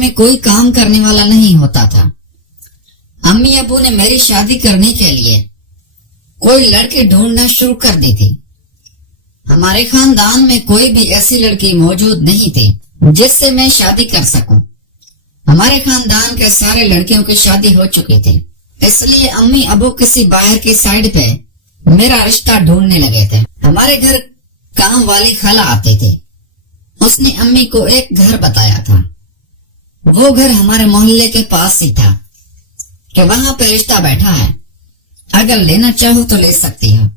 میں کوئی کام کرنے والا نہیں ہوتا تھا۔ امی ابو نے میری شادی کرنے کے لیے کوئی لڑکی ڈھونڈنا شروع کر دی تھی۔ ہمارے خاندان میں کوئی بھی ایسی لڑکی موجود نہیں تھی جس سے میں شادی کر سکوں۔ ہمارے خاندان کے سارے لڑکیوں کی شادی ہو چکی تھی، اس لیے امی ابو کسی باہر کی سائڈ پہ میرا رشتہ ڈھونڈنے لگے تھے۔ ہمارے گھر کام والی خالہ آتی تھی، اس نے امی کو ایک گھر بتایا تھا۔ وہ گھر ہمارے محلے کے پاس ہی تھا کہ وہاں پہ رشتہ بیٹھا ہے، اگر لینا چاہو تو لے سکتی ہو۔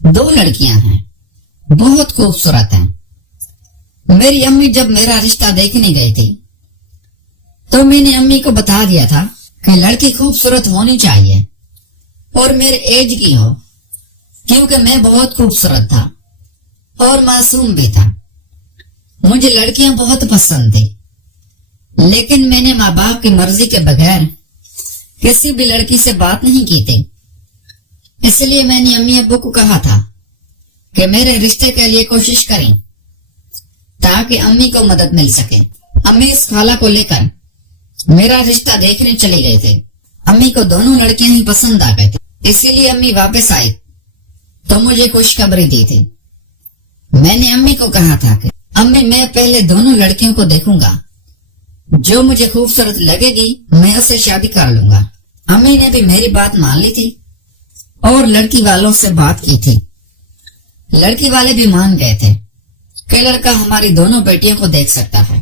2 لڑکیاں ہیں، بہت خوبصورت ہیں۔ میری امی جب میرا رشتہ دیکھنے گئی تھی تو میں نے امی کو بتا دیا تھا کہ لڑکی خوبصورت ہونی چاہیے اور میرے ایج کی ہو، کیونکہ میں بہت خوبصورت تھا اور معصوم بھی تھا۔ مجھے لڑکیاں بہت پسند تھی، لیکن میں نے ماں باپ کی مرضی کے بغیر کسی بھی لڑکی سے بات نہیں کی تھی۔ اس لیے میں نے امی ابو کو کہا تھا کہ میرے رشتے کے لیے کوشش کریں تاکہ امی کو مدد مل سکے۔ امی اس خالہ کو لے کر میرا رشتہ دیکھنے چلے گئے تھے۔ امی کو دونوں لڑکیاں ہی پسند آ گئی تھی، اسی لیے امی واپس آئی تو مجھے خوشخبری دی تھی۔ میں نے امی کو کہا تھا کہ امی میں پہلے دونوں لڑکیوں کو دیکھوں گا، جو مجھے خوبصورت لگے گی میں اسے شادی کر لوں گا۔ امی نے بھی میری بات مان لی تھی اور لڑکی والوں سے بات کی تھی۔ لڑکی والے بھی مان گئے تھے کہ لڑکا ہماری دونوں بیٹیوں کو دیکھ سکتا ہے،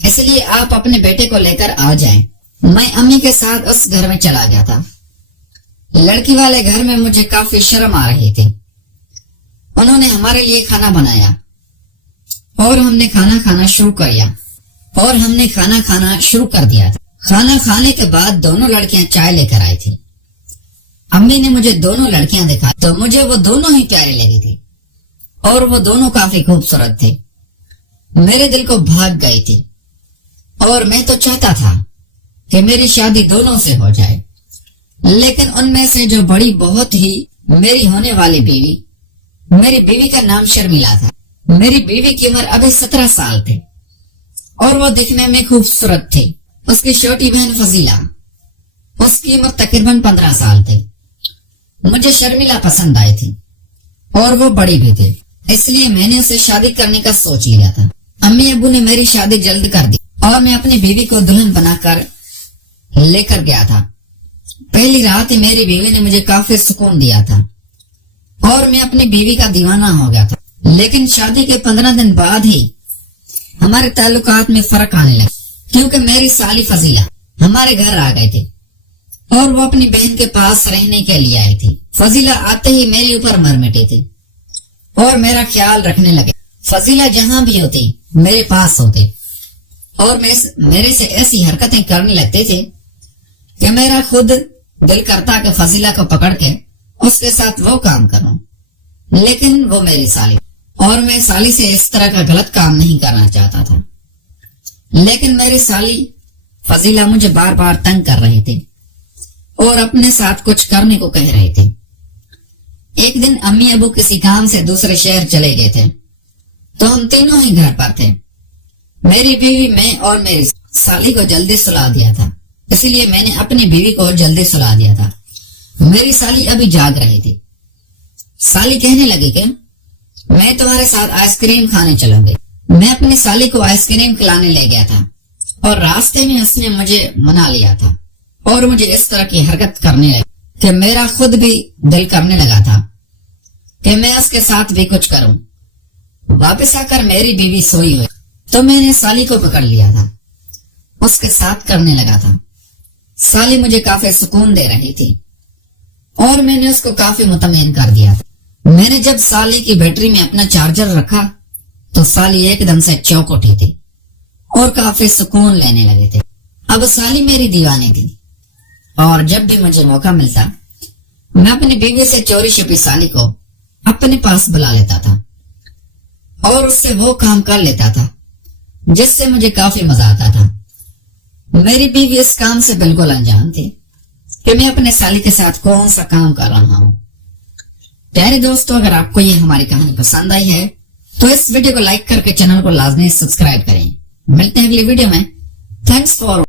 اس لیے آپ اپنے بیٹے کو لے کر آ جائیں۔ میں امی کے ساتھ اس گھر میں چلا گیا تھا۔ لڑکی والے گھر میں مجھے کافی شرم آ رہی تھی۔ انہوں نے ہمارے لیے کھانا بنایا اور ہم نے کھانا کھانا شروع کر دیا تھا۔ کھانا کھانے کے بعد دونوں لڑکیاں چائے لے کر آئی تھی۔ امی نے مجھے دونوں لڑکیاں دکھا تو مجھے وہ دونوں ہی پیاری لگی تھی اور وہ دونوں کافی خوبصورت تھے۔ میرے دل کو بھاگ گئی تھی اور میں تو چاہتا تھا کہ میری شادی دونوں سے ہو جائے، لیکن ان میں سے جو بڑی بہت ہی میری ہونے والی بیوی، میری بیوی کا نام شرمیلا تھا۔ میری بیوی کی عمر ابھی 17 سال تھی اور وہ دکھنے میں خوبصورت تھی۔ اس کی چھوٹی بہن فضیلہ، اس کی عمر تقریباً 15 سال تھی۔ مجھے شرمیلا پسند آئی تھی اور وہ بڑی بھی تھی، اس لیے میں نے اسے شادی کرنے کا سوچ لیا تھا۔ امی ابو نے میری شادی جلد کر دی اور میں اپنی بیوی کو دلہن بنا کر لے کر گیا تھا۔ پہلی رات ہی میری بیوی نے مجھے کافی سکون دیا تھا اور میں اپنی بیوی کا دیوانہ ہو گیا تھا، لیکن شادی کے 15 دن بعد ہی ہمارے تعلقات میں فرق آنے لگا، کیونکہ میری سالی فضیلہ ہمارے گھر آ گئی تھی اور وہ اپنی بہن کے پاس رہنے کے لیے آئی تھی۔ فضیلہ آتے ہی میرے اوپر مر مٹی تھی اور میرا خیال رکھنے لگے۔ فضیلہ جہاں بھی ہوتی میرے پاس ہوتے اور میرے سے ایسی حرکتیں کرنے لگتے تھے کہ میرا خود دل کرتا کہ فضیلہ کو پکڑ کے اس کے ساتھ وہ کام کروں، لیکن وہ میری سالی اور میں سالی سے اس طرح کا غلط کام نہیں کرنا چاہتا تھا، لیکن میری سالی فضیلہ مجھے بار بار تنگ کر رہی تھی اور اپنے ساتھ کچھ کرنے کو کہہ رہے تھے۔ ایک دن امی ابو کسی کام سے دوسرے شہر چلے گئے تھے تو ہم تینوں ہی گھر پر تھے۔ میری بیوی، میں اور میری سالی کو جلدی سلا دیا تھا، اسی لیے میں نے اپنی بیوی کو جلدی سلا دیا تھا۔ میری سالی ابھی جاگ رہی تھی۔ سالی کہنے لگی کہ میں تمہارے ساتھ آئس کریم کھانے چلوں گی۔ میں اپنی سالی کو آئس کریم کھلانے لے گیا تھا اور راستے میں اس نے مجھے منا لیا تھا اور مجھے اس طرح کی حرکت کرنے لگی کہ میرا خود بھی دل کرنے لگا تھا کہ میں اس کے ساتھ بھی کچھ کروں۔ واپس آ کر میری بیوی سوئی ہوئی تو میں نے سالی کو پکڑ لیا تھا، اس کے ساتھ کرنے لگا تھا۔ سالی مجھے کافی سکون دے رہی تھی اور میں نے اس کو کافی مطمئن کر دیا تھا۔ میں نے جب سالی کی بیٹری میں اپنا چارجر رکھا تو سالی ایک دم سے چونک اٹھی تھی اور کافی سکون لینے لگے تھے۔ اب سالی میری دیوانی تھی اور جب بھی مجھے موقع ملتا میں اپنی بیوی سے چوری چھپی سالی کو اپنے پاس بلا لیتا تھا اور اس سے وہ کام کر لیتا تھا جس سے مجھے کافی مزہ آتا تھا۔ میری بیوی اس کام سے بالکل انجان تھی کہ میں اپنے سالی کے ساتھ کون سا کام کر رہا ہوں۔ پیارے دوستو، اگر آپ کو یہ ہماری کہانی پسند آئی ہے تو اس ویڈیو کو لائک کر کے چینل کو لازمی سبسکرائب کریں۔ ملتے ہیں اگلی ویڈیو میں، Thanks for